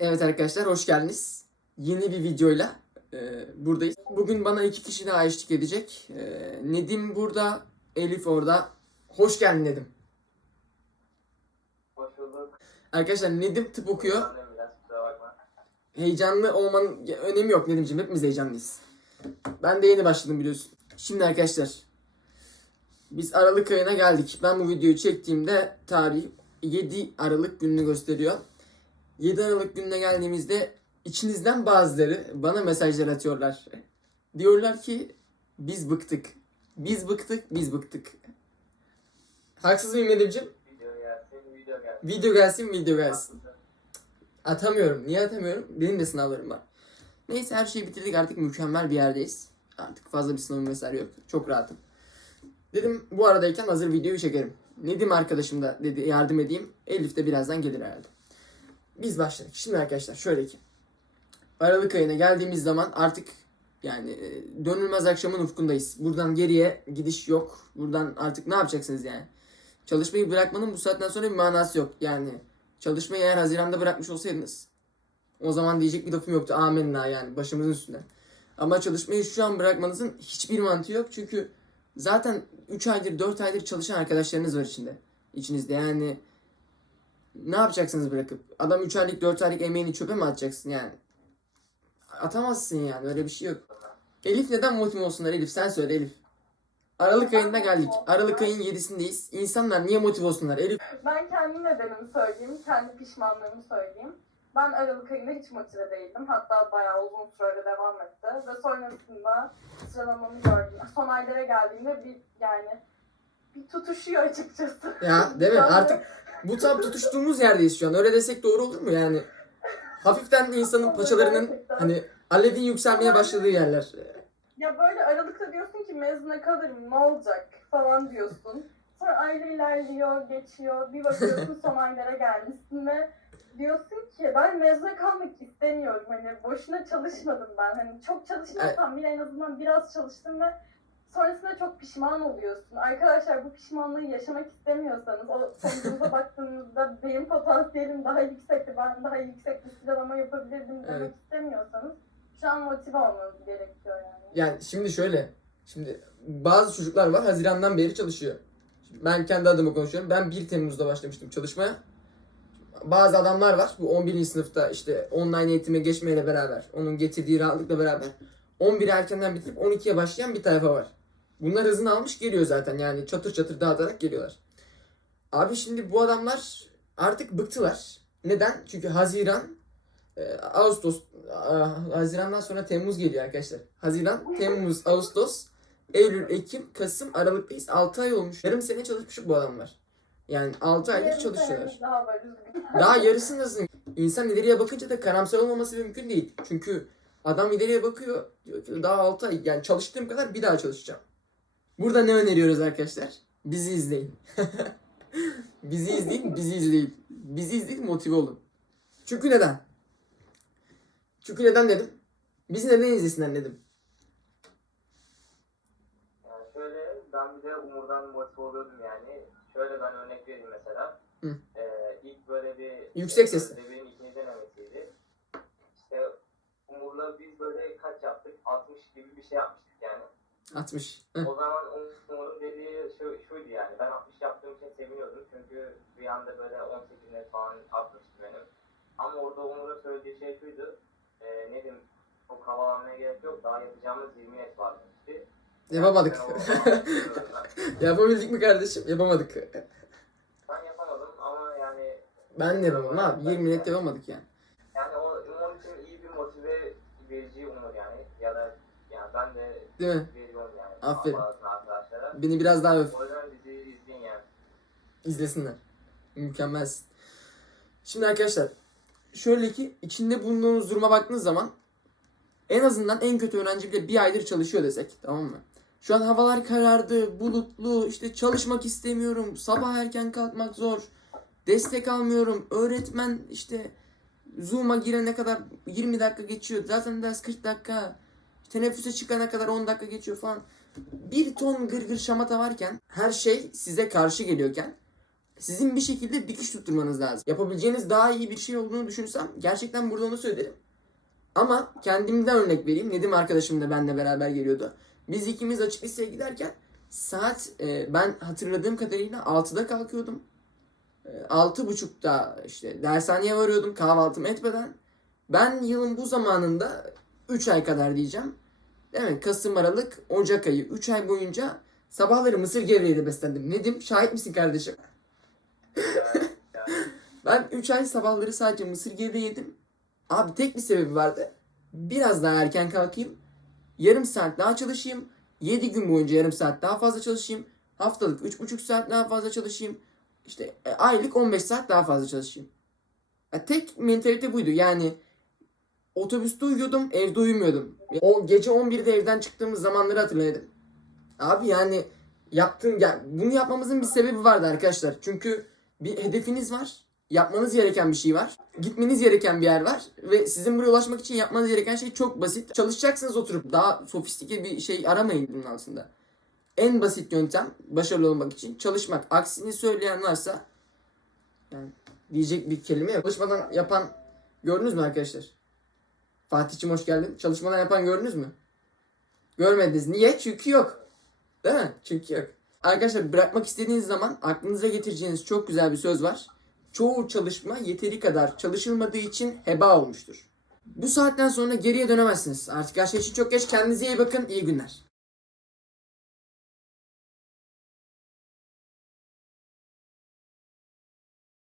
Evet arkadaşlar hoş geldiniz. Yeni bir videoyla e, buradayız. Bugün bana iki kişi daha eşlik edecek. E, Nedim burada, Elif orada. Hoş geldin Nedim. Hoş bulduk. Arkadaşlar Nedim tıp okuyor. Heyecanlı olmanın önemi yok Nedimciğim. Hepimiz heyecanlıyız. Ben de yeni başladım biliyorsun. Şimdi arkadaşlar biz Aralık ayına geldik. Ben bu videoyu çektiğimde tarih 7 Aralık gününü gösteriyor. 7 Aralık gününe geldiğimizde içinizden bazıları bana mesajlar atıyorlar. Diyorlar ki biz bıktık. Biz bıktık, biz bıktık. Haksız mıyım Nedimciğim? Video gelsin, video gelsin. Video gelsin, video gelsin. Atamıyorum. Niye atamıyorum? Benim de sınavlarım var. Neyse her şeyi bitirdik artık mükemmel bir yerdeyiz. Artık fazla bir sınavım vesaire yok. Çok rahatım. Dedim bu aradayken hazır videoyu çekerim. Nedim arkadaşım da dedi yardım edeyim. Elif de birazdan gelir herhalde. Biz başladık. Şimdi arkadaşlar şöyle ki. Aralık ayına geldiğimiz zaman artık yani e, dönülmez akşamın ufkundayız. Buradan geriye gidiş yok. Buradan artık ne yapacaksınız yani? Çalışmayı bırakmanın bu saatten sonra bir manası yok. Yani Çalışmayı eğer Haziran'da bırakmış olsaydınız o zaman diyecek bir lafım yoktu. Amenna yani başımızın üstünde. Ama çalışmayı şu an bırakmanızın hiçbir mantığı yok. Çünkü zaten 3 aydır 4 aydır çalışan arkadaşlarınız var içinde. içinizde yani ne yapacaksınız bırakıp? Adam 3 aylık 4 aylık emeğini çöpe mi atacaksın yani? Atamazsın yani öyle bir şey yok. Elif neden motive olsunlar Elif sen söyle Elif. Aralık ayında geldik. Aralık ayın 7'sindeyiz. İnsanlar niye motive olsunlar? Elif Ben kendi nedenimi söyleyeyim, kendi pişmanlığımı söyleyeyim. Ben Aralık ayında hiç motive değildim. Hatta bayağı uzun süre devam etti. Ve sonrasında sıralamamı gördüm. Son aylara geldiğimde bir yani bir tutuşuyor açıkçası. Ya değil mi? Artık bu tam tutuştuğumuz yerdeyiz şu an. Öyle desek doğru olur mu yani? Hafiften de insanın paçalarının hani alevin yükselmeye başladığı yerler. Ya böyle Aralık'ta diyorsun ki mezuna kalırım ne olacak falan diyorsun. Sonra aylar ilerliyor, geçiyor. Bir bakıyorsun son aylara gelmişsin ve diyorsun ki ben mezuna kalmak istemiyorum. Hani boşuna çalışmadım ben. Hani çok çalışmasam bile en azından biraz çalıştım ve sonrasında çok pişman oluyorsun. Arkadaşlar bu pişmanlığı yaşamak istemiyorsanız o sonucunuza baktığınızda benim potansiyelim daha yüksekti. Ben daha yüksek bir sıralama yapabilirdim demek Evet. istemiyorsanız şu an motive olmanız gerekiyor yani. Yani şimdi şöyle. Şimdi bazı çocuklar var Haziran'dan beri çalışıyor. Şimdi ben kendi adıma konuşuyorum. Ben 1 Temmuz'da başlamıştım çalışmaya. Bazı adamlar var. Bu 11. sınıfta işte online eğitime geçmeyle beraber, onun getirdiği rahatlıkla beraber 11'i erkenden bitirip 12'ye başlayan bir tayfa var. Bunlar hızını almış geliyor zaten yani çatır çatır dağıtarak geliyorlar. Abi şimdi bu adamlar artık bıktılar. Neden? Çünkü Haziran, e, Ağustos, a- Haziran'dan sonra Temmuz geliyor arkadaşlar. Haziran, Temmuz, Ağustos, Eylül, Ekim, Kasım, Aralık'tayız. 6 ay olmuş. Yarım sene çalışmış bu adamlar. Yani 6 aydır çalışıyorlar. Daha. Daha yarısı nasıl? İnsan ileriye bakınca da karamsar olmaması mümkün değil. Çünkü adam ileriye bakıyor. Diyor ki daha 6 ay yani çalıştığım kadar bir daha çalışacağım. Burada ne öneriyoruz arkadaşlar? Bizi izleyin. bizi izleyin, bizi izleyin. Bizi izleyin, motive olun. Çünkü neden? Çünkü neden dedim? Bizi neden izlesinler dedim. Yani şöyle ben bir de Umur'dan motive oluyordum yani. Şöyle ben örnek vereyim mesela. Hı. Ee, ilk böyle bir... Yüksek sesle. Benim ikinci denemesiydi. İşte Umur'la biz böyle kaç yaptık? 60 gibi bir şey yapmıştık. 60. Heh. O zaman Umur'un dediği şu, şuydu yani. Ben 60 yaptığım için seviniyordum. Çünkü bir anda böyle 18 net falan atmıştı benim. Ama orada Umur'un söylediği şey şuydu. E, ne diyeyim, çok havalanmaya gerek yok. Daha yapacağımız 20 net var demişti. Yapamadık. Yapabildik mi kardeşim? Yapamadık. Ben yapamadım ama yani Ben de yapamadım abi. 20 net yapamadık yani. yani o Umur için iyi bir motive verici Umur yani. Ya da yani ben de Değil mi? yani. Aferin. Beni biraz daha yani. İzlesinler. Mükemmelsin. Şimdi arkadaşlar şöyle ki içinde bulunduğunuz duruma baktığınız zaman en azından en kötü öğrenci bile bir aydır çalışıyor desek tamam mı? Şu an havalar karardı, bulutlu, işte çalışmak istemiyorum, sabah erken kalkmak zor, destek almıyorum, öğretmen işte Zoom'a girene kadar 20 dakika geçiyor, zaten ders 40 dakika, teneffüse çıkana kadar 10 dakika geçiyor falan. Bir ton gırgır şamata varken, her şey size karşı geliyorken Sizin bir şekilde dikiş tutturmanız lazım. Yapabileceğiniz daha iyi bir şey olduğunu düşünsem gerçekten burada onu söylerim. Ama kendimden örnek vereyim. Nedim arkadaşım da benimle beraber geliyordu. Biz ikimiz açık liseye giderken saat e, ben hatırladığım kadarıyla 6'da kalkıyordum. E, 6.30'da işte dershaneye varıyordum kahvaltımı etmeden. Ben yılın bu zamanında 3 ay kadar diyeceğim. Mi? Kasım, Aralık, Ocak ayı 3 ay boyunca sabahları mısır gevreğiyle beslendim. Nedim şahit misin kardeşim? Ben 3 ay sabahları sadece mısır gevreği yedim. Abi tek bir sebebi vardı. Biraz daha erken kalkayım. Yarım saat daha çalışayım. 7 gün boyunca yarım saat daha fazla çalışayım. Haftalık 3,5 saat daha fazla çalışayım. İşte e, aylık 15 saat daha fazla çalışayım. Ya tek mentalite buydu. Yani otobüste uyuyordum, evde uyumuyordum. O gece 11'de evden çıktığımız zamanları hatırladım. Abi yani yaptığım ya bunu yapmamızın bir sebebi vardı arkadaşlar. Çünkü bir hedefiniz var. Yapmanız gereken bir şey var. Gitmeniz gereken bir yer var. Ve sizin buraya ulaşmak için yapmanız gereken şey çok basit. Çalışacaksınız oturup. Daha sofistike bir şey aramayın bunun altında. En basit yöntem başarılı olmak için çalışmak. Aksini söyleyen varsa yani diyecek bir kelime yok. Çalışmadan yapan gördünüz mü arkadaşlar? Fatih'cim hoş geldin. Çalışmadan yapan gördünüz mü? Görmediniz. Niye? Çünkü yok. Değil mi? Çünkü yok. Arkadaşlar bırakmak istediğiniz zaman aklınıza getireceğiniz çok güzel bir söz var. Çoğu çalışma yeteri kadar çalışılmadığı için heba olmuştur. Bu saatten sonra geriye dönemezsiniz. Artık her şey için çok geç. Kendinize iyi bakın. İyi günler.